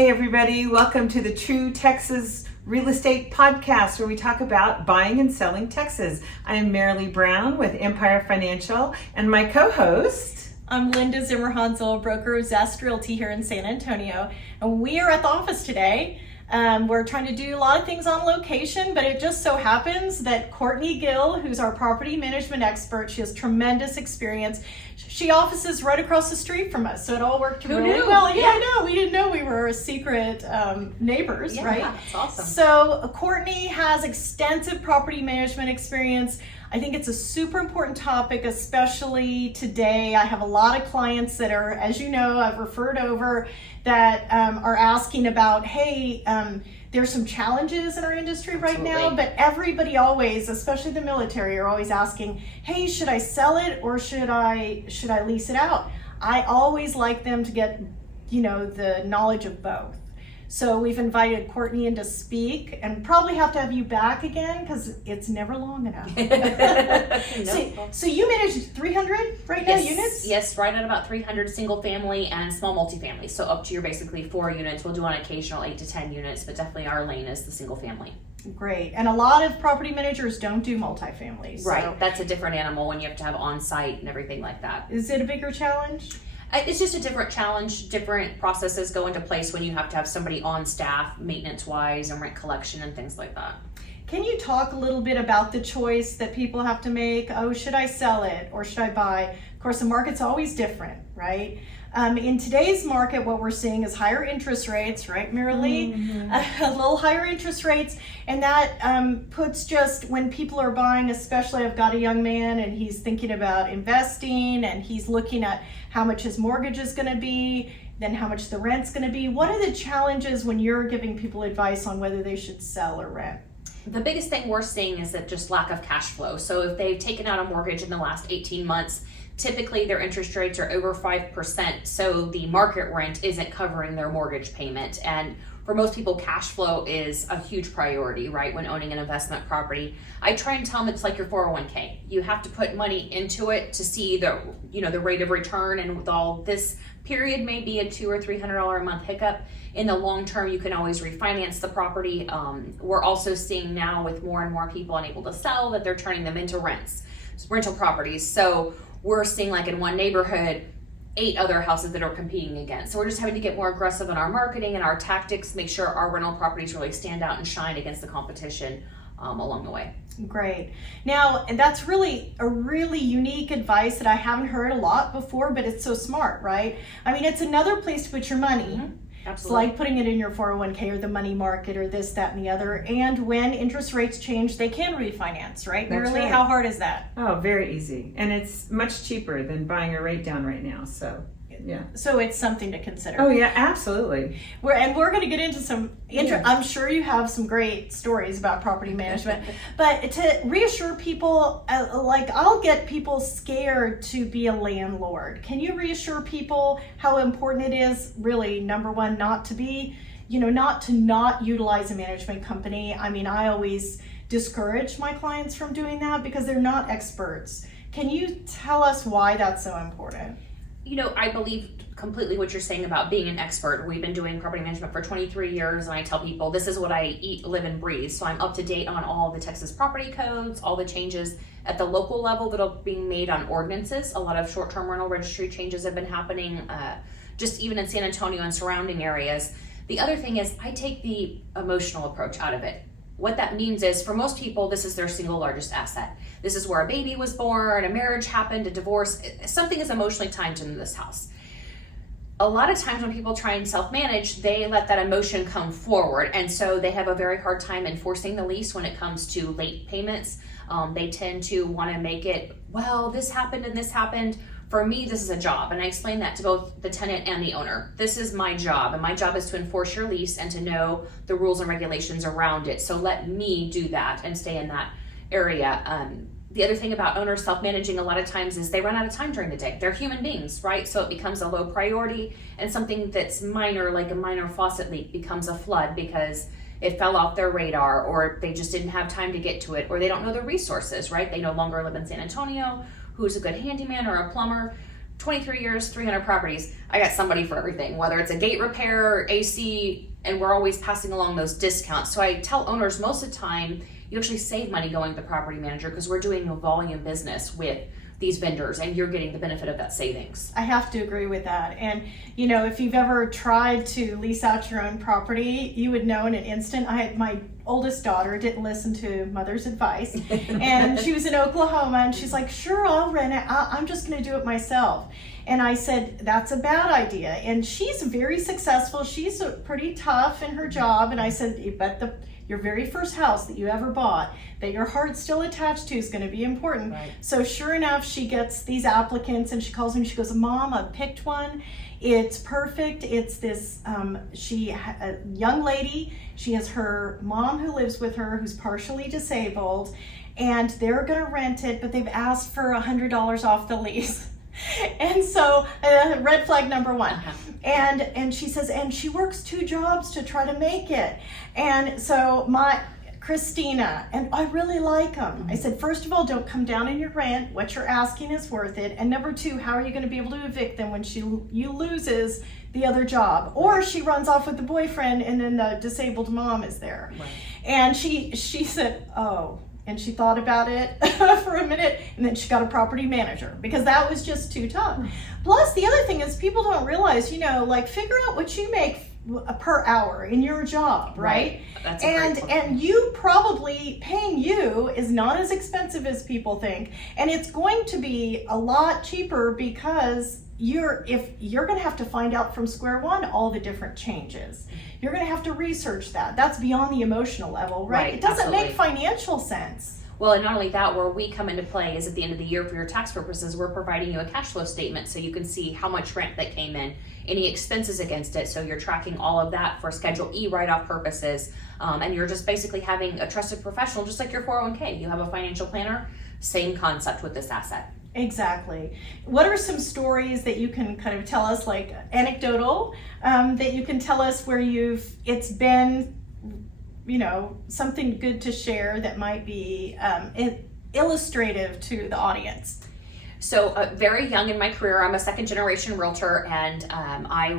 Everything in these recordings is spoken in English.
Hey everybody, welcome to the True Texas Real Estate Podcast, where we talk about buying and selling Texas. I am Merrily Brown with Mpire Financial, and my co-host... I'm Linda Zimmerhanzel, broker of Zest Realty here in San Antonio, and we are at the office today. We're trying to do a lot of things on location, but it just so happens that Courtney Gill, who's our property management expert, she has tremendous experience. She offices right across the street from us, so it all worked really well. Yeah, I know. We didn't know we were secret neighbors, right? Yeah, that's awesome. So Courtney has extensive property management experience. I think it's a super important topic, especially today. I have a lot of clients that are, as you know, I've referred over, that are asking about, hey, there's some challenges in our industry right now, but everybody always, especially the military, are always asking, hey, should I sell it or should I lease it out? I always like them to get, the knowledge of both. So we've invited Courtney in to speak, and probably have to have you back again because it's never long enough. So you manage 300 right now units? Yes, right at about 300 single family and small multifamily. So up to your basically 4 units. We'll do an occasional 8 to 10 units, but definitely our lane is the single family. Great. And a lot of property managers don't do multifamily. So right. That's a different animal when you have to have on-site and everything like that. Is it a bigger challenge? It's just a different challenge. Different processes go into place when you have to have somebody on staff, maintenance-wise, and rent collection and things like that. Can you talk a little bit about the choice that people have to make? Oh, should I sell it or should I buy? Of course, the market's always different, right? In today's market, what we're seeing is higher interest rates, right, Merrily? Mm-hmm. A little higher interest rates, and that puts just when people are buying, especially I've got a young man and he's thinking about investing and he's looking at how much his mortgage is going to be, then how much the rent's going to be. What are the challenges when you're giving people advice on whether they should sell or rent? The biggest thing we're seeing is that just lack of cash flow. So if they've taken out a mortgage in the last 18 months, typically their interest rates are over 5%, so the market rent isn't covering their mortgage payment. And for most people, cash flow is a huge priority, right, when owning an investment property. I try and tell them it's like your 401k. You have to put money into it to see the rate of return, and with all this period may be a $200 or $300 a month hiccup. In the long term, you can always refinance the property. We're also seeing now with more and more people unable to sell that they're turning them into rental properties. So we're seeing, like in one neighborhood, 8 other houses that are competing against. So we're just having to get more aggressive in our marketing and our tactics, make sure our rental properties really stand out and shine against the competition along the way. Great. Now, and that's really a really unique advice that I haven't heard a lot before, but it's so smart, right? I mean, it's another place to put your money. Mm-hmm. Absolutely. It's like putting it in your 401k or the money market or this, that, and the other. And when interest rates change, they can refinance, right? Merrily, how hard is that? Oh, very easy. And it's much cheaper than buying a rate down right now. So, yeah. So it's something to consider. Oh, yeah, absolutely. We're going to get into some, I'm sure you have some great stories about property management, but to reassure people, I'll get people scared to be a landlord. Can you reassure people how important it is, really, number one, not to be, not utilize a management company? I mean, I always discourage my clients from doing that because they're not experts. Can you tell us why that's so important? I believe completely what you're saying about being an expert. We've been doing property management for 23 years, and I tell people this is what I eat, live, and breathe. So I'm up to date on all the Texas property codes, all the changes at the local level that are being made on ordinances. A lot of short-term rental registry changes have been happening, just even in San Antonio and surrounding areas. The other thing is I take the emotional approach out of it. What that means is, for most people, this is their single largest asset. This is where a baby was born, a marriage happened, a divorce, something is emotionally tied into this house. A lot of times when people try and self-manage, they let that emotion come forward, and so they have a very hard time enforcing the lease when it comes to late payments. They tend to want to make it, well, this happened and this happened. For me, this is a job, and I explain that to both the tenant and the owner. This is my job, and my job is to enforce your lease and to know the rules and regulations around it. So let me do that and stay in that area. The other thing about owners self-managing a lot of times is they run out of time during the day. They're human beings, right? So it becomes a low priority, and something that's minor, like a minor faucet leak, becomes a flood because it fell off their radar, or they just didn't have time to get to it, or they don't know the resources, right? They no longer live in San Antonio. Who's a good handyman or a plumber? 23 years, 300 properties. I got somebody for everything, whether it's a gate repair, AC, and we're always passing along those discounts. So I tell owners most of the time, you actually save money going to the property manager because we're doing a volume business with these vendors and you're getting the benefit of that savings. I have to agree with that. And you know, if you've ever tried to lease out your own property, you would know in an instant. My oldest daughter didn't listen to mother's advice and she was in Oklahoma and she's like, sure, I'll rent it. I'm just going to do it myself. And I said, that's a bad idea. And she's very successful. She's pretty tough in her job. And I said, but your very first house that you ever bought, that your heart's still attached to, is going to be important. Right. So sure enough, she gets these applicants and she calls me, she goes, Mom, I picked one. It's perfect. It's this, a young lady, she has her mom who lives with her who's partially disabled, and they're going to rent it, but they've asked for $100 off the lease. And so red flag number one. And she says, and she works 2 jobs to try to make it. And so Christina, and I really like them. I said, first of all, don't come down in your rent. What you're asking is worth it. And number 2, how are you going to be able to evict them when you loses the other job? Or she runs off with the boyfriend and then the disabled mom is there. Right. And she said, oh. And she thought about it for a minute, and then she got a property manager because that was just too tough. Plus, the other thing is people don't realize, like figure out what you make per hour in your job, right? That's a great point. And you probably paying you is not as expensive as people think, and it's going to be a lot cheaper because you're going to have to find out from square one all the different changes. You're going to have to research that. That's beyond the emotional level, right? It doesn't make financial sense. Well, and not only that, where we come into play is at the end of the year for your tax purposes, we're providing you a cash flow statement so you can see how much rent that came in, any expenses against it. So you're tracking all of that for Schedule E write-off purposes. And you're just basically having a trusted professional, just like your 401k. You have a financial planner, same concept with this asset. Exactly. What are some stories that you can kind of tell us, like anecdotal, that you can tell us where it's been, something good to share that might be illustrative to the audience? So very young in my career, I'm a 2nd-generation realtor, and I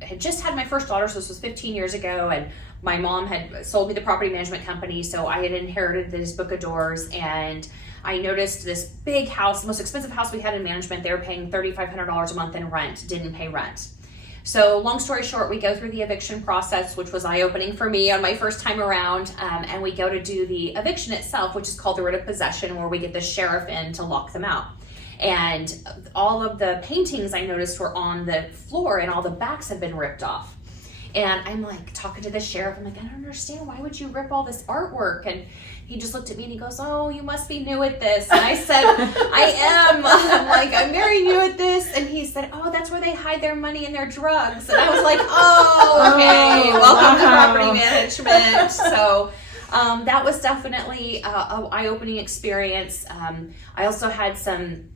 had just had my first daughter, so this was 15 years ago, and my mom had sold me the property management company, so I had inherited this book of doors, and I noticed this big house, the most expensive house we had in management. They were paying $3,500 a month in rent, didn't pay rent. So long story short, we go through the eviction process, which was eye-opening for me on my first time around, and we go to do the eviction itself, which is called the writ of possession, where we get the sheriff in to lock them out. And all of the paintings I noticed were on the floor and all the backs had been ripped off. And I'm like talking to the sheriff, I'm like, I don't understand, why would you rip all this artwork? And he just looked at me and he goes, oh, you must be new at this. And I said, I am. I'm like, I'm very new at this. And he said, oh, that's where they hide their money and their drugs. And I was like, oh, okay, welcome to property management. So that was definitely an eye-opening experience. I also had some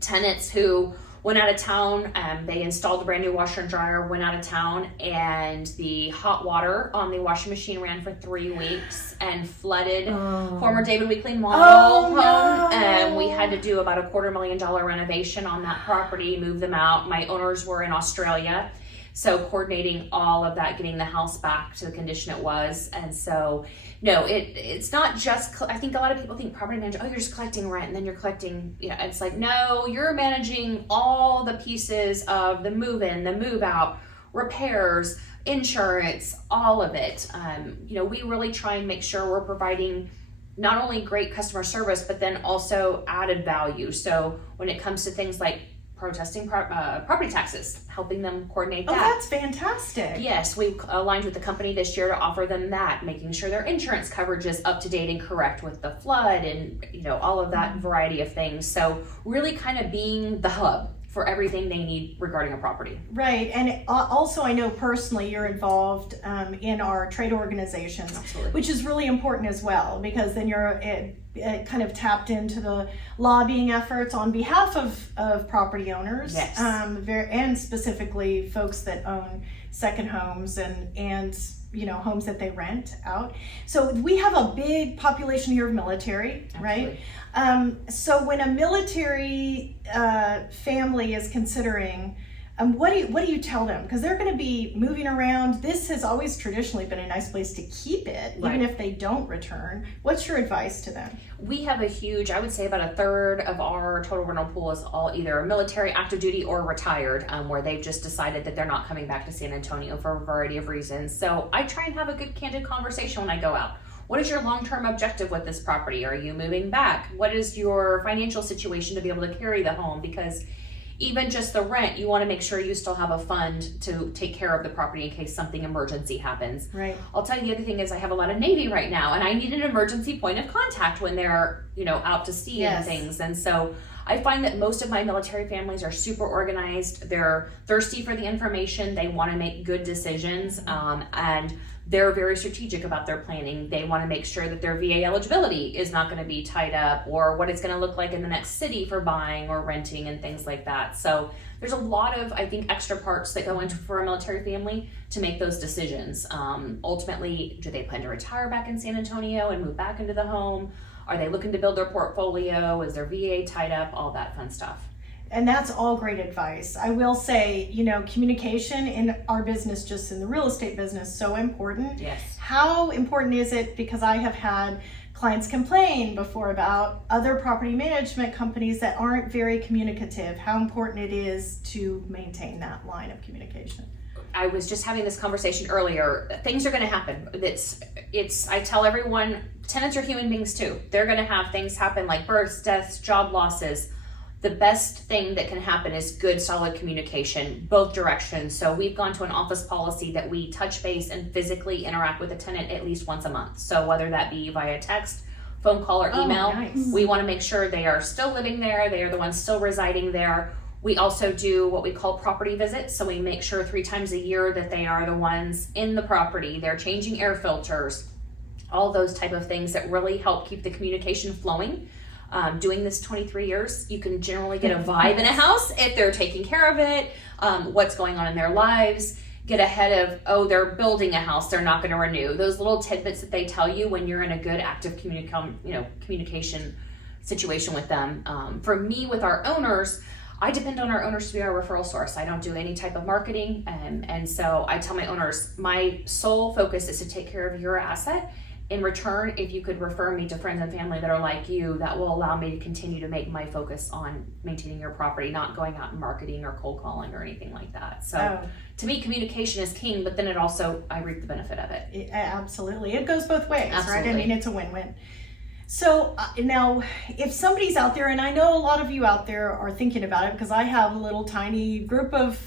tenants who went out of town. They installed a brand new washer and dryer, went out of town, and the hot water on the washing machine ran for 3 weeks and flooded former David Weekley model home. And we had to do about a $250,000 renovation on that property, move them out. My owners were in Australia, so coordinating all of that, getting the house back to the condition it was. And so no, it's not just, I think a lot of people think property manager, oh, you're just collecting rent and then you're collecting, it's like, no, you're managing all the pieces of the move in, the move out, repairs, insurance, all of it. We really try and make sure we're providing not only great customer service, but then also added value. So when it comes to things like protesting property taxes, helping them coordinate that. Oh, that's fantastic. Yes, we aligned with the company this year to offer them that, making sure their insurance coverage is up to date and correct with the flood and all of that variety of things. So really kind of being the hub for everything they need regarding a property. Right, and also I know personally you're involved in our trade organizations. Absolutely. Which is really important as well, because then you're kind of tapped into the lobbying efforts on behalf of property owners. Yes. And specifically folks that own second homes and homes that they rent out. So we have a big population here of military, Absolutely. right? So when a military family is considering, what do you tell them? Because they're going to be moving around. This has always traditionally been a nice place to keep it, Right. even if they don't return. What's your advice to them? We have a huge, I would say about a third of our total rental pool is all either military, active duty, or retired, where they've just decided that they're not coming back to San Antonio for a variety of reasons. So I try and have a good candid conversation when I go out. What is your long-term objective with this property? Are you moving back? What is your financial situation to be able to carry the home? Because even just the rent, you want to make sure you still have a fund to take care of the property in case something emergency happens. Right. I'll tell you the other thing is I have a lot of Navy right now, and I need an emergency point of contact when they're, out to sea and Yes. things. And so I find that most of my military families are super organized. They're thirsty for the information. They want to make good decisions, and they're very strategic about their planning. They want to make sure that their VA eligibility is not going to be tied up, or what it's going to look like in the next city for buying or renting and things like that. So there's a lot of, I think, extra parts that go into for a military family to make those decisions. Ultimately, do they plan to retire back in San Antonio and move back into the home? Are they looking to build their portfolio? Is their VA tied up? All that fun stuff. And that's all great advice. I will say, communication in our business, just in the real estate business, so important. Yes. How important is it? Because I have had clients complain before about other property management companies that aren't very communicative. How important it is to maintain that line of communication. I was just having this conversation earlier. Things are going to happen. I tell everyone, tenants are human beings too. They're going to have things happen like births, deaths, job losses. The best thing that can happen is good, solid communication, both directions. So we've gone to an office policy that we touch base and physically interact with a tenant at least once a month. So whether that be via text, phone call, or email, Nice. we want to make sure they are still living there. They are the ones still residing there. We also do what we call property visits. So we make sure 3 times a year that they are the ones in the property. They're changing air filters, all those type of things that really help keep the communication flowing. Doing this 23 years, you can generally get a vibe in a house if they're taking care of it, what's going on in their lives, get ahead of, they're building a house, they're not going to renew. Those little tidbits that they tell you when you're in a good active communication situation with them. For me, with our owners, I depend on our owners to be our referral source. I don't do any type of marketing. And so I tell my owners, my sole focus is to take care of your asset. In return, if you could refer me to friends and family that are like you, that will allow me to continue to make my focus on maintaining your property, not going out and marketing or cold calling or anything like that. So to me, communication is king, but then I reap the benefit of it. Absolutely. It goes both ways, Absolutely. right? I mean, it's a win-win. So now, if somebody's out there, and I know a lot of you out there are thinking about it, because I have a little tiny group of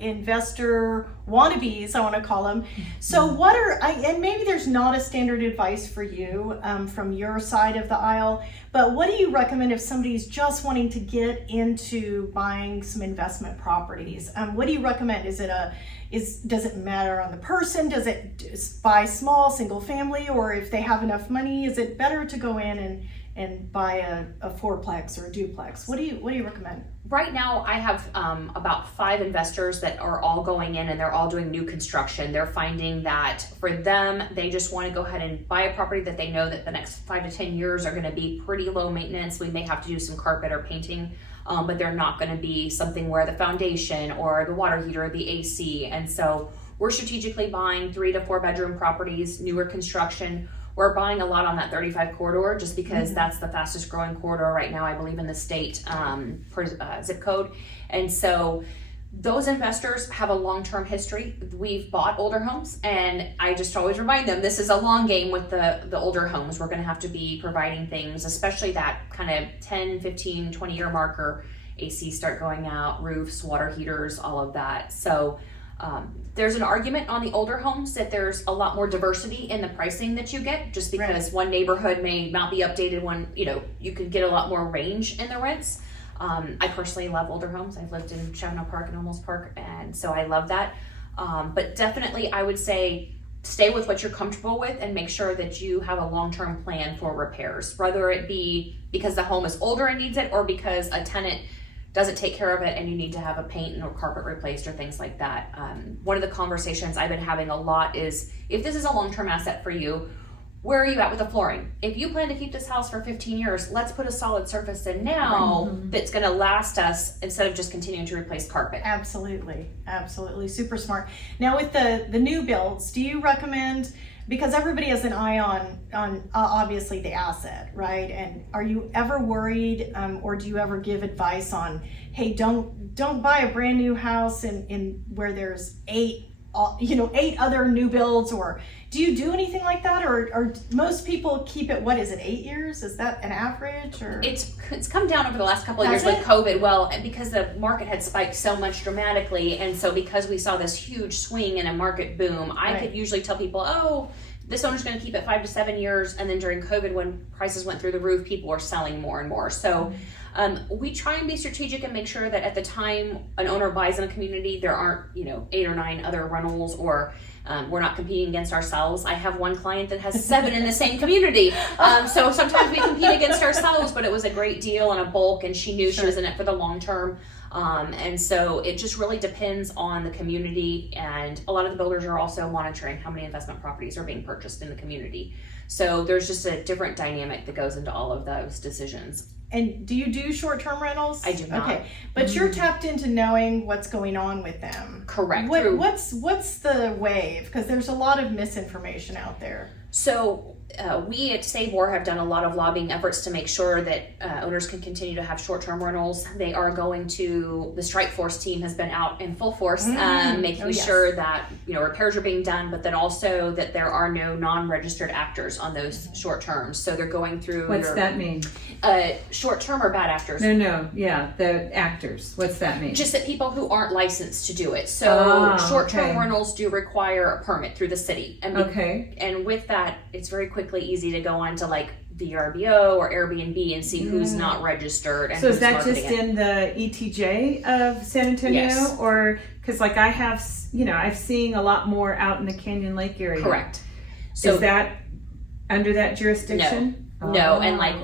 investor wannabes, I want to call them. So and maybe there's not a standard advice for you from your side of the aisle, but what do you recommend if somebody's just wanting to get into buying some investment properties? What do you recommend? Does it matter on the person? Does it buy small, single family, or if they have enough money, is it better to go in and buy a fourplex or a duplex? What do you recommend? Right now, I have about 5 investors that are all going in and they're all doing new construction. They're finding that for them, they just want to go ahead and buy a property that they know that the next 5 to 10 years are going to be pretty low maintenance. We may have to do some carpet or painting, but they're not going to be something where the foundation or the water heater or the AC. And so we're strategically buying 3 to 4 bedroom properties, newer construction. We're buying a lot on that 35 corridor just because that's the fastest growing corridor right now, I believe, in the state per zip code. And so those investors have a long-term history. We've bought older homes, and I just always remind them this is a long game with the older homes. We're going to have to be providing things, especially that kind of 10, 15, 20-year marker. AC start going out, roofs, water heaters, all of that. So there's an argument on the older homes that there's a lot more diversity in the pricing that you get, just because one neighborhood may not be updated when, you can get a lot more range in the rents. I personally love older homes. I've lived in Chavano Park and Olmos Park, and so I love that. But definitely I would say stay with what you're comfortable with and make sure that you have a long-term plan for repairs, whether it be because the home is older and needs it or because a tenant doesn't take care of it and you need to have a paint or carpet replaced or things like that. One of the conversations I've been having a lot is, if this is a long-term asset for you, where are you at with the flooring? If you plan to keep this house for 15 years, let's put a solid surface in now that's going to last us instead of just continuing to replace carpet. Absolutely. Super smart. Now with the new builds, do you recommend, because everybody has an eye on obviously the asset, right? And are you ever worried, or do you ever give advice on, hey, don't buy a brand new house in where there's eight other new builds, or do you do anything like that, or most people keep it, 8 years? Is that an average? Or it's come down over the last couple of years with COVID. Well, and because the market had spiked so much dramatically, and so because we saw this huge swing in a market boom, I could usually tell people, oh, this owner's going to keep it 5 to 7 years, and then during COVID, when prices went through the roof, people were selling more and more. So we try and be strategic and make sure that at the time an owner buys in a community, there aren't 8 or 9 other rentals, or we're not competing against ourselves. I have one client that has 7 in the same community. So sometimes we compete against ourselves, but it was a great deal in a bulk, and she knew she was in it for the long term. And so it just really depends on the community, and a lot of the builders are also monitoring how many investment properties are being purchased in the community. So there's just a different dynamic that goes into all of those decisions. And do you do short-term rentals? I do not. Okay, but you're tapped into knowing what's going on with them. Correct. What's the wave? Because there's a lot of misinformation out there. So we at Savor have done a lot of lobbying efforts to make sure that owners can continue to have short-term rentals. They are going to, the strike force team has been out in full force, making sure that repairs are being done, but then also that there are no non-registered actors on those short terms. So they're going through. What's that mean? Short-term or bad actors? No, yeah, the actors. What's that mean? Just that people who aren't licensed to do it. So short-term rentals do require a permit through the city. And and with that, it's very quickly easy to go on to like VRBO or Airbnb and see who's not registered. And so is that just in the ETJ of San Antonio? Yes. Or because like I have, I've seen a lot more out in the Canyon Lake area. Correct. So is that under that jurisdiction? No, and like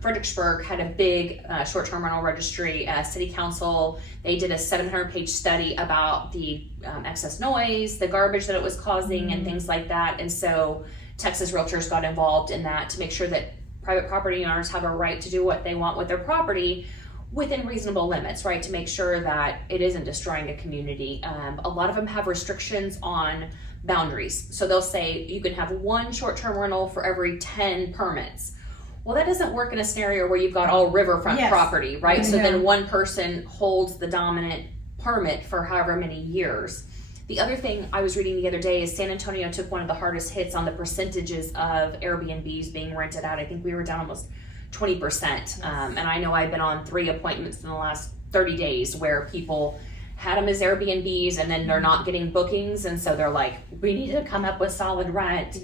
Fredericksburg had a big short-term rental registry. City Council, they did a 700-page study about the excess noise, the garbage that it was causing, and things like that. And so Texas Realtors got involved in that to make sure that private property owners have a right to do what they want with their property within reasonable limits, right? To make sure that it isn't destroying a community. A lot of them have restrictions on boundaries. So they'll say you can have 1 short-term rental for every 10 permits. Well, that doesn't work in a scenario where you've got all riverfront property, right? So then one person holds the dominant permit for however many years. The other thing I was reading the other day is San Antonio took one of the hardest hits on the percentages of Airbnbs being rented out. I think we were down almost 20%. And I know I've been on 3 appointments in the last 30 days where people had them as Airbnbs and then they're not getting bookings, and so they're like, we need to come up with solid rent.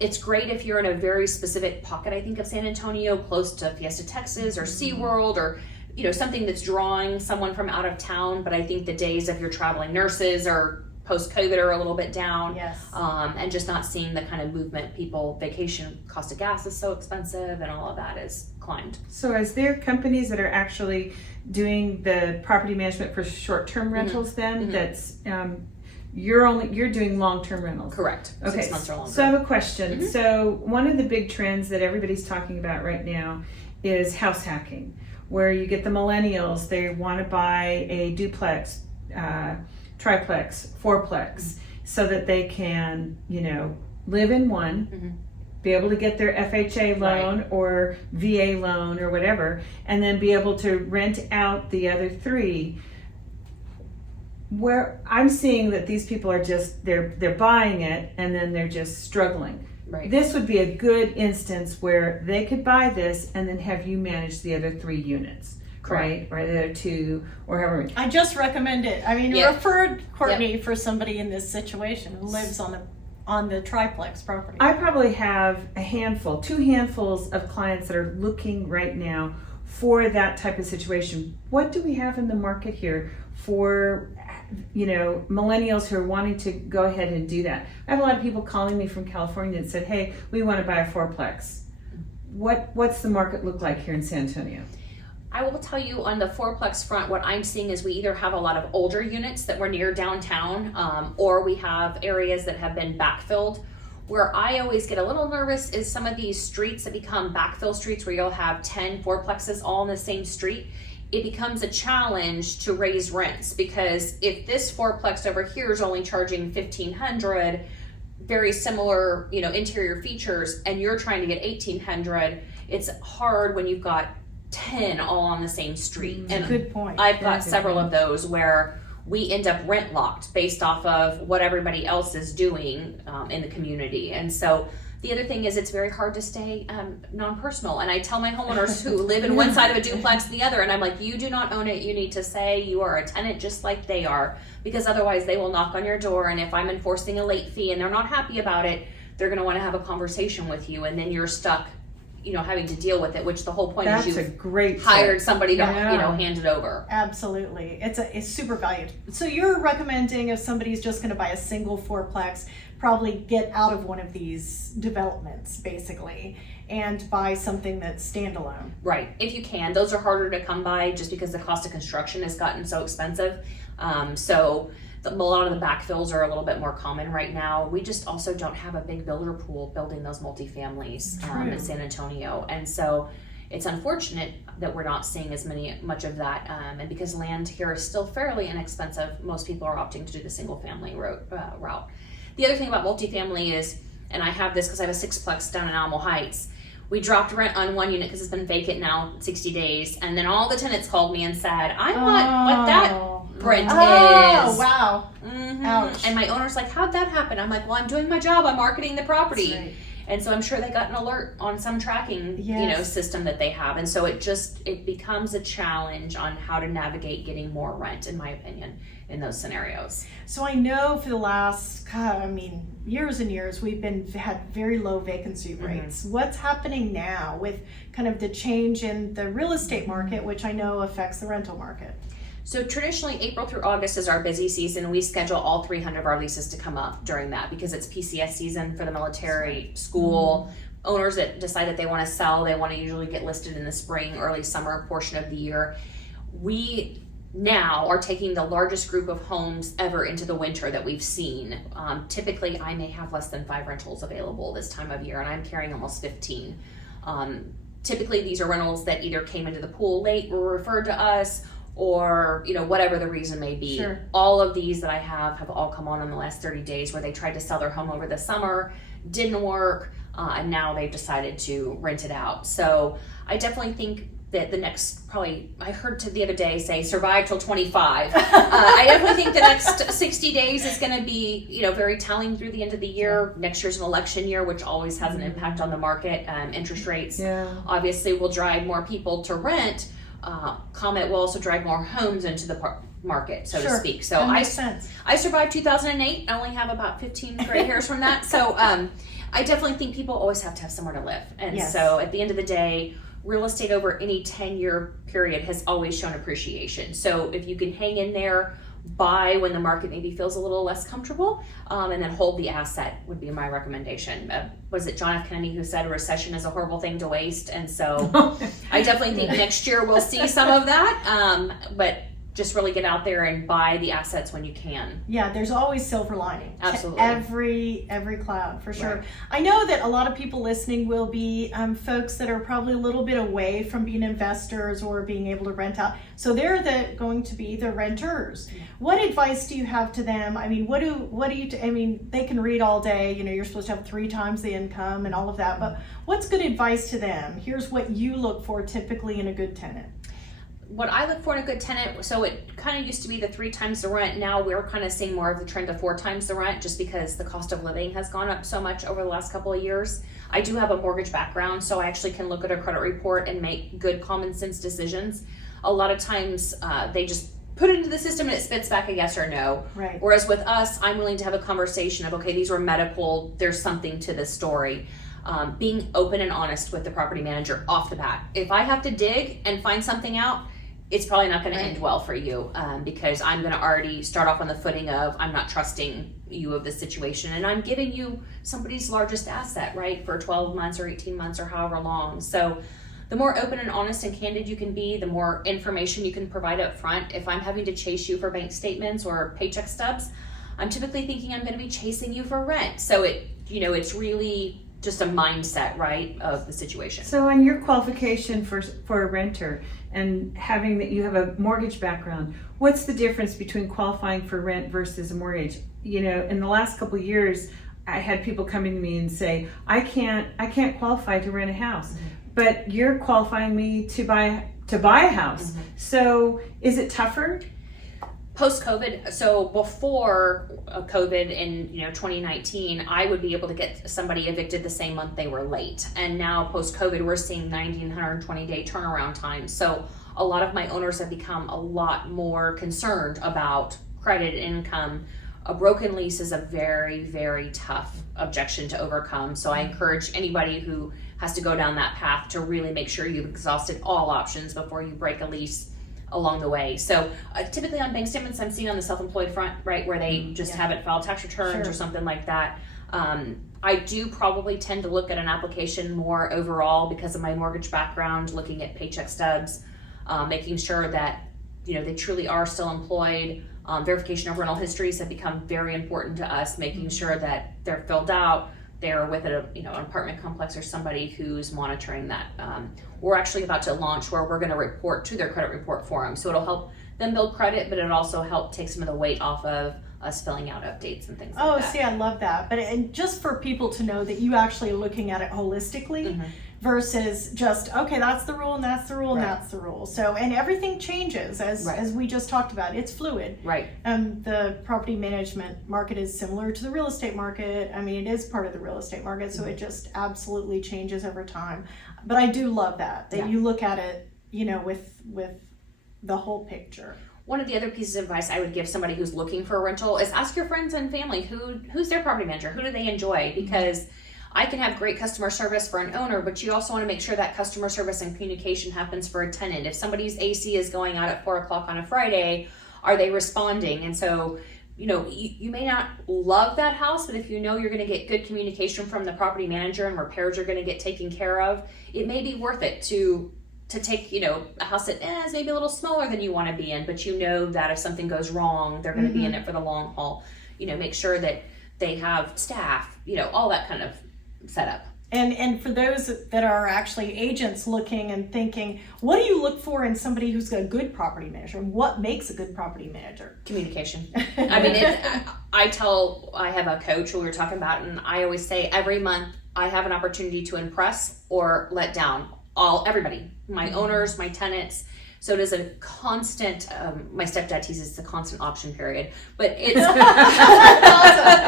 It's great if you're in a very specific pocket, I think, of San Antonio, close to Fiesta, Texas, or SeaWorld, or something that's drawing someone from out of town. But I think the days of your traveling nurses or post-COVID are a little bit down. And just not seeing the kind of movement. Vacation cost of gas is so expensive, and all of that is climbed. So is there companies that are actually doing the property management for short-term rentals then? That's you're doing long-term rentals? Correct. Okay. 6 months or longer. So I have a question. So one of the big trends that everybody's talking about right now is house hacking, where you get the millennials, they want to buy a duplex, triplex, fourplex, so that they can, live in one, be able to get their FHA loan or VA loan or whatever, and then be able to rent out the other 3. Where I'm seeing that these people are just, they're buying it and then they're just struggling. Right. This would be a good instance where they could buy this and then have you manage the other 3 units. Right, or the other 2, or however. I just recommend it. I mean, referred Courtney for somebody in this situation who lives on the triplex property. I probably have 2 handfuls of clients that are looking right now for that type of situation. What do we have in the market here for, millennials who are wanting to go ahead and do that? I have a lot of people calling me from California that said, hey, we want to buy a fourplex. What's the market look like here in San Antonio? I will tell you on the fourplex front, what I'm seeing is we either have a lot of older units that were near downtown, or we have areas that have been backfilled. Where I always get a little nervous is some of these streets that become backfill streets where you'll have 10 fourplexes all in the same street. It becomes a challenge to raise rents, because if this fourplex over here is only charging $1,500, very similar, interior features, and you're trying to get $1,800, it's hard when you've got 10 all on the same street. And good point. I've got several of those where we end up rent locked based off of what everybody else is doing in the community. And so the other thing is it's very hard to stay non-personal. And I tell my homeowners who live in one side of a duplex and the other, and I'm like, you do not own it. You need to say you are a tenant just like they are, because otherwise they will knock on your door. And if I'm enforcing a late fee and they're not happy about it, they're going to want to have a conversation with you. And then you're stuck, having to deal with it, which the whole point is you've hired somebody to, hand it over. Absolutely. It's super valued. So you're recommending if somebody's just going to buy a single fourplex, probably get out of one of these developments basically and buy something that's standalone. Right. If you can. Those are harder to come by just because the cost of construction has gotten so expensive. A lot of the backfills are a little bit more common right now. We just also don't have a big builder pool building those multifamilies in San Antonio. And so it's unfortunate that we're not seeing much of that. And because land here is still fairly inexpensive, most people are opting to do the single family route. The other thing about multifamily is, and I have this because I have a sixplex down in Alamo Heights, we dropped rent on one unit because it's been vacant now 60 days. And then all the tenants called me and said, I want what that rent is. Oh, wow. Mm-hmm. Ouch. And my owner's like, how'd that happen? I'm like, well, I'm doing my job. I'm marketing the property. Right. And so I'm sure they got an alert on some tracking, system that they have. And so it becomes a challenge on how to navigate getting more rent, in my opinion, in those scenarios. So I know for the last, years and years, we've had very low vacancy rates. Mm-hmm. What's happening now with kind of the change in the real estate market, which I know affects the rental market? So traditionally, April through August is our busy season. We schedule all 300 of our leases to come up during that because it's PCS season for the military, school. Owners that decide that they want to sell, they want to usually get listed in the spring, early summer portion of the year. We now are taking the largest group of homes ever into the winter that we've seen. Typically, I may have less than 5 rentals available this time of year, and I'm carrying almost 15. Typically, these are rentals that either came into the pool late, were referred to us, or whatever the reason may be. Sure. All of these that I have all come on in the last 30 days where they tried to sell their home over the summer, didn't work, and now they've decided to rent it out. So I definitely think that the next, I heard the other day say survive till 25. I definitely think the next 60 days is going to be very telling through the end of the year. Next year's an election year, which always has an impact on the market. Interest rates obviously will drive more people to rent. Comment will also drive more homes into the market, so to speak. So that makes sense. I survived 2008. I only have about 15 gray hairs from that. So I definitely think people always have to have somewhere to live. And so at the end of the day, real estate over any 10-year period has always shown appreciation. So if you can hang in there, buy when the market maybe feels a little less comfortable, and then hold the asset would be my recommendation. Was it John F. Kennedy who said a recession is a horrible thing to waste? And so I definitely think next year we'll see some of that, but just really get out there and buy the assets when you can. Yeah, there's always silver lining. Absolutely. Every cloud, for sure. Right. I know that a lot of people listening will be folks that are probably a little bit away from being investors or being able to rent out. So they're going to be the renters. Yeah. What advice do you have to them? They can read all day, you're supposed to have 3 times the income and all of that, but what's good advice to them? Here's what you look for typically in a good tenant. What I look for in a good tenant, so it kind of used to be the 3 times the rent. Now we're kind of seeing more of the trend of 4 times the rent just because the cost of living has gone up so much over the last couple of years. I do have a mortgage background, so I actually can look at a credit report and make good common sense decisions. A lot of times they just put it into the system and it spits back a yes or no. Right. Whereas with us, I'm willing to have a conversation of, okay, these were medical, there's something to this story. Being open and honest with the property manager off the bat. If I have to dig and find something out, it's probably not going to end well for you because I'm going to already start off on the footing of I'm not trusting you of this situation, and I'm giving you somebody's largest asset, right, for 12 months or 18 months or however long. So the more open and honest and candid you can be, the more information you can provide up front. If I'm having to chase you for bank statements or paycheck stubs, I'm typically thinking I'm going to be chasing you for rent. So it's really just a mindset, right, of the situation. So on your qualification for a renter and having that you have a mortgage background, what's the difference between qualifying for rent versus a mortgage? In the last couple of years, I had people coming to me and say, I can't qualify to rent a house, but you're qualifying me to buy a house. So is it tougher? Post-COVID, so before COVID in 2019, I would be able to get somebody evicted the same month they were late. And now post-COVID, we're seeing 90 and 120 day turnaround time. So a lot of my owners have become a lot more concerned about credit income. A broken lease is a very, very tough objection to overcome. So I encourage anybody who has to go down that path to really make sure you've exhausted all options before you break a lease along the way. So typically on bank statements, I'm seeing on the self-employed front, right, where they just haven't filed tax returns or something like that. I do probably tend to look at an application more overall because of my mortgage background, looking at paycheck stubs, making sure that they truly are still employed. Verification of rental histories have become very important to us, making sure that they're filled out, they're with an apartment complex or somebody who's monitoring that. We're actually about to launch where we're going to report to their credit report for them. So it'll help them build credit, but it'll also help take some of the weight off of us filling out updates and things like that. Oh, see, I love that. But and just for people to know that you actually are looking at it holistically versus just, okay, that's the rule and that's the rule and that's the rule. So, and everything changes as we just talked about. It's fluid. Right. The property management market is similar to the real estate market. I mean, it is part of the real estate market, so it just absolutely changes over time. But I do love that you look at it, with the whole picture. One of the other pieces of advice I would give somebody who's looking for a rental is ask your friends and family who's their property manager, who do they enjoy, because I can have great customer service for an owner, but you also want to make sure that customer service and communication happens for a tenant. If somebody's AC is going out at 4:00 on a Friday, are they responding? And so, you may not love that house, but if you're going to get good communication from the property manager and repairs are going to get taken care of, it may be worth it to take, a house that is maybe a little smaller than you want to be in, but that if something goes wrong, they're going to be in it for the long haul. Make sure that they have staff, all that kind of setup. And for those that are actually agents looking and thinking, what do you look for in somebody who's a good property manager? What makes a good property manager? Communication. I mean, I have a coach who we were talking about, and I always say every month I have an opportunity to impress or let down everybody, my owners, my tenants. So it is a constant, my stepdad teases it's a constant option period, but it's,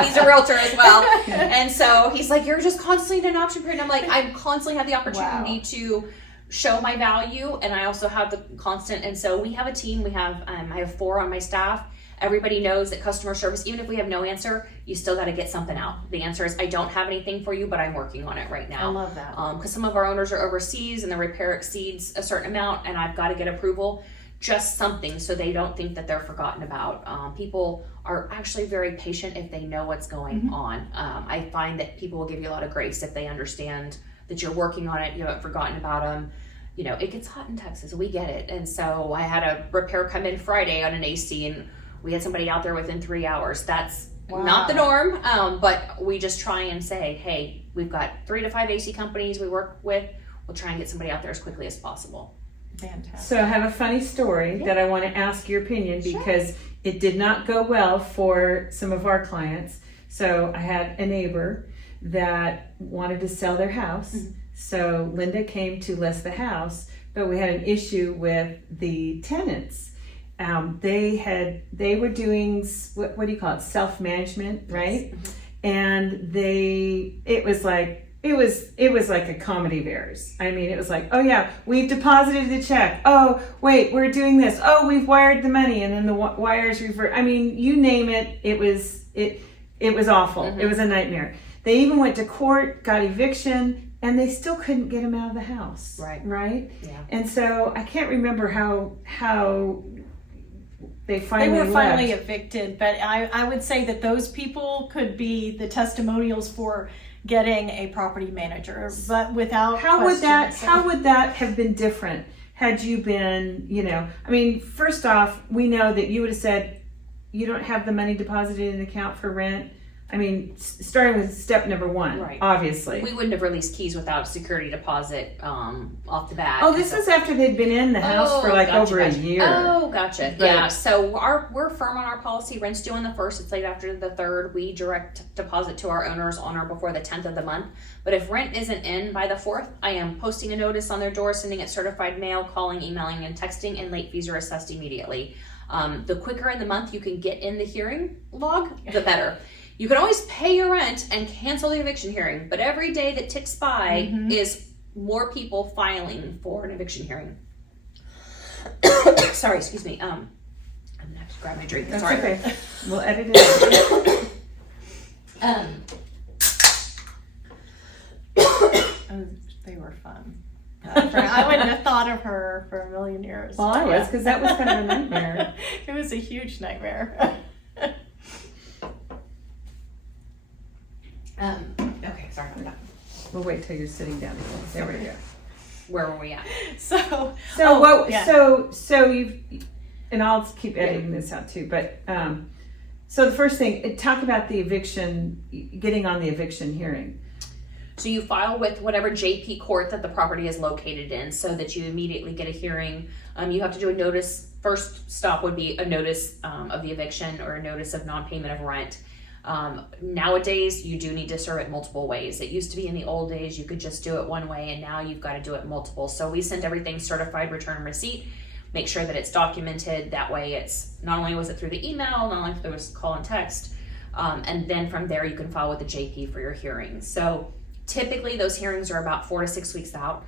he's a realtor as well. And so he's like, you're just constantly in an option period. And I'm like, I constantly have the opportunity to show my value. And I also have the constant. And so we have a team, I have 4 on my staff. Everybody knows that customer service, even if we have no answer, you still got to get something out. The answer is, I don't have anything for you, but I'm working on it right now. I love that. Because some of our owners are overseas and the repair exceeds a certain amount and I've got to get approval. Just something so they don't think that they're forgotten about. People are actually very patient if they know what's going on. I find that people will give you a lot of grace if they understand that you're working on it, you haven't forgotten about them. It gets hot in Texas, we get it. And so I had a repair come in Friday on an AC and we had somebody out there within 3 hours. That's not the norm, but we just try and say, hey, we've got 3 to 5 AC companies we work with. We'll try and get somebody out there as quickly as possible. Fantastic. So I have a funny story that I want to ask your opinion because it did not go well for some of our clients. So I had a neighbor that wanted to sell their house. So Linda came to list the house, but we had an issue with the tenants. They were doing what do you call it, self-management, right? And it was like a comedy of errors. I mean, it was like, oh yeah, we've deposited the check. Oh wait, we're doing this. Oh, we've wired the money, and then the wires revert. I mean, you name it. It was awful. It was a nightmare. They even went to court, got eviction, and they still couldn't get him out of the house. Right. Yeah. And so I can't remember how they were finally evicted, but I would say that those people could be the testimonials for getting a property manager, but without How would question. that have been different had you been, I mean, first off, we know that you would have said you don't have the money deposited in an account for rent. I mean, starting with step number one, Right. obviously. We wouldn't have released keys without security deposit off the bat. Oh, this is after they'd been in the house for like gotcha, over a gotcha. year. Oh, gotcha. But- Yeah, so we're firm on our policy. Rent's due on the 1st. It's late after the 3rd. We direct deposit to our owners on or before the 10th of the month. But if rent isn't in by the 4th, I am posting a notice on their door, sending it certified mail, calling, emailing, and texting, and late fees are assessed immediately. The quicker in the month you can get in the hearing log, the better. You can always pay your rent and cancel the eviction hearing, but every day that ticks by is more people filing for an eviction hearing. Sorry, excuse me. I'm gonna have to grab my drink. That's Sorry. okay. We'll edit it out. They were fun. I wouldn't have thought of her for a million years. Well, I was, because that was kind of a nightmare. It was a huge nightmare. Okay, sorry about that. We'll wait till you're sitting down. There we go. Where were we at? So you've, and I'll keep editing this out too, but so the first thing, talk about the eviction, getting on the eviction hearing. So you file with whatever JP court that the property is located in so that you immediately get a hearing. You have to do a notice. First stop would be a notice of the eviction or a notice of non-payment of rent. Nowadays, you do need to serve it multiple ways. It used to be in the old days, you could just do it one way, and now you've got to do it multiple. So we send everything certified return receipt, make sure that it's documented. That way it's not only was it through the email, not only through the call and text, and then from there you can file with the JP for your hearings. So typically those hearings are about 4 to 6 weeks out.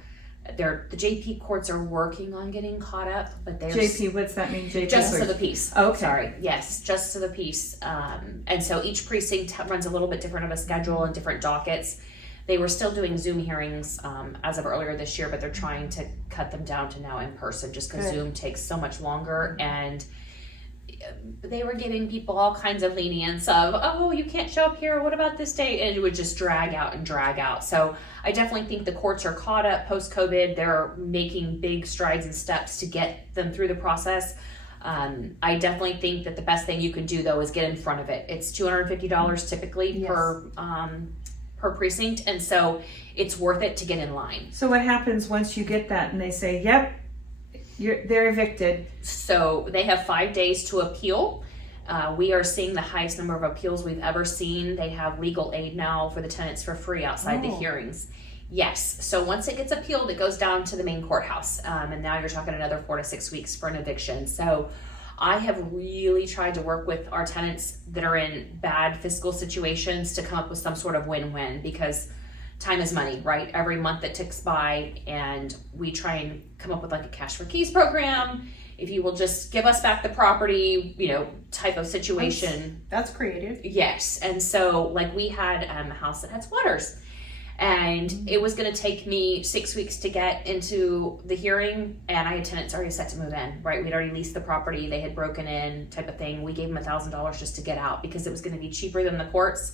The JP courts are working on getting caught up, but they're JP, what's that mean? JP? Justice of the Peace. Okay. Sorry. Yes, Justice of the Peace. And so each precinct runs a little bit different of a schedule and different dockets. They were still doing Zoom hearings as of earlier this year, but they're trying to cut them down to now in person just because Zoom takes so much longer. And they were giving people all kinds of lenience of, oh, you can't show up here, what about this date? And it would just drag out and drag out. So I definitely think the courts are caught up post-COVID. They're making big strides and steps to get them through the process. I definitely think that the best thing you can do though is get in front of it. It's $250 typically per precinct, and so it's worth it to get in line. So what happens once you get that and they say, yep, they're evicted? So they have 5 days to appeal. We are seeing the highest number of appeals we've ever seen. They have legal aid now for the tenants for free outside the hearings. Yes, so once it gets appealed, it goes down to the main courthouse. And now you're talking another 4 to 6 weeks for an eviction. So I have really tried to work with our tenants that are in bad fiscal situations to come up with some sort of win-win, because time is money, right? Every month that ticks by, and we try and come up with like a cash for keys program. If you will just give us back the property, type of situation. That's creative. Yes. And so like we had a house that had squatters, and it was going to take me 6 weeks to get into the hearing, and I had tenants already set to move in, right? We'd already leased the property. They had broken in type of thing. We gave them $1,000 just to get out because it was going to be cheaper than the courts.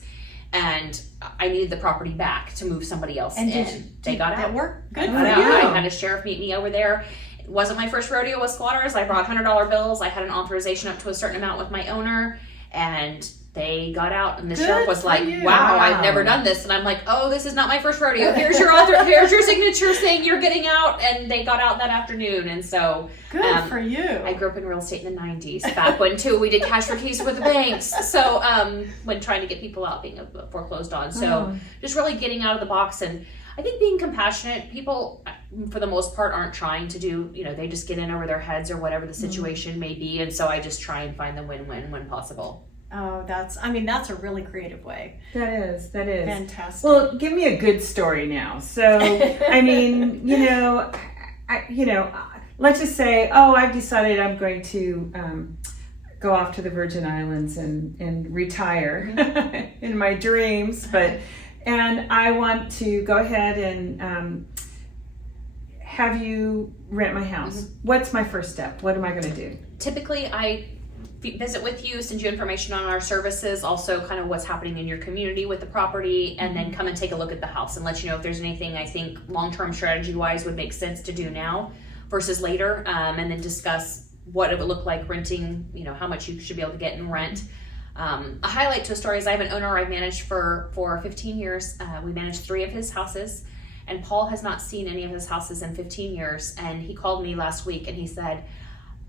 And I needed the property back to move somebody else in. They got out. That worked. Good for I you. had a sheriff meet me over there. It wasn't my first rodeo with squatters. I brought $100 bills. I had an authorization up to a certain amount with my owner, and they got out. And the sheriff was like, "Wow, I've never done this." And I'm like, "Oh, this is not my first rodeo. Here's your here's your signature saying you're getting out." And they got out that afternoon. And so good for you. I grew up in real estate in the 90s, back when too we did cash for keys with the banks. So when trying to get people out being foreclosed on. So just really getting out of the box. And I think being compassionate. People, for the most part, aren't trying to do, they just get in over their heads or whatever the situation may be. And so I just try and find the win-win when possible. Oh, that's a really creative way. That is. Fantastic. Well, give me a good story now. So, I mean, let's just say, I've decided I'm going to go off to the Virgin Islands and retire in my dreams, and I want to go ahead and have you rent my house. What's my first step? What am I going to do? Typically, visit with you, send you information on our services, also kind of what's happening in your community with the property, and then come and take a look at the house and let you know if there's anything I think long-term strategy-wise would make sense to do now versus later, and then discuss what it would look like renting, you know, how much you should be able to get in rent. A highlight to a story is I have an owner I've managed for 15 years. We managed 3 of his houses, and Paul has not seen any of his houses in 15 years. And he called me last week and he said,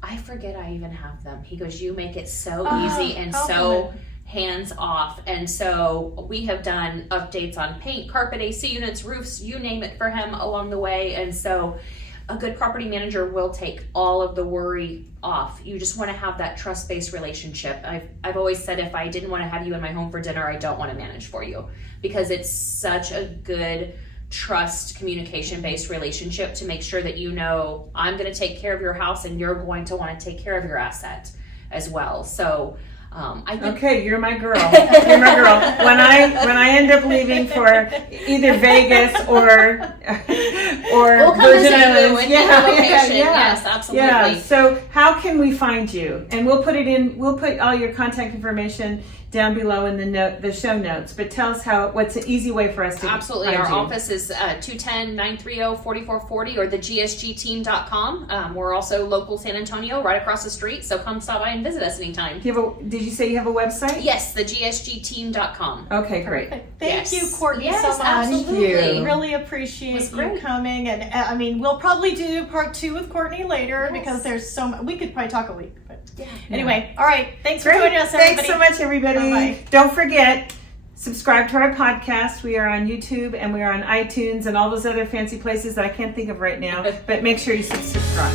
I forget I even have them. He goes, you make it so easy and so hands off. And so we have done updates on paint, carpet, AC units, roofs, you name it for him along the way. And so a good property manager will take all of the worry off. You just want to have that trust-based relationship. I've always said if I didn't want to have you in my home for dinner, I don't want to manage for you, because it's such a good trust communication-based relationship to make sure that you know I'm going to take care of your house and you're going to want to take care of your asset as well. So I think okay, you're my girl. You're my girl. When I end up leaving for either Vegas or Virgin Islands, yes, absolutely. Yeah. So how can we find you? And we'll put all your contact information down below in the show notes. But tell us what's an easy way for us to absolutely. find Our you. office is 210-930-4440 or the gsgteam.com. We're also local San Antonio, right across the street. So come stop by and visit us anytime. Did you say you have a website? Yes, the gsgteam.com. Okay, great. Thank you, Courtney, Yes, so much. absolutely. Thank you. Really appreciate It was you great. coming, and I mean, we'll probably do part 2 with Courtney later because there's so much. We could probably talk a week, but anyway, all right. Thanks for joining us, everybody. Thanks so much, everybody. Bye-bye. Don't forget, subscribe to our podcast. We are on YouTube and we are on iTunes and all those other fancy places that I can't think of right now. But make sure you subscribe.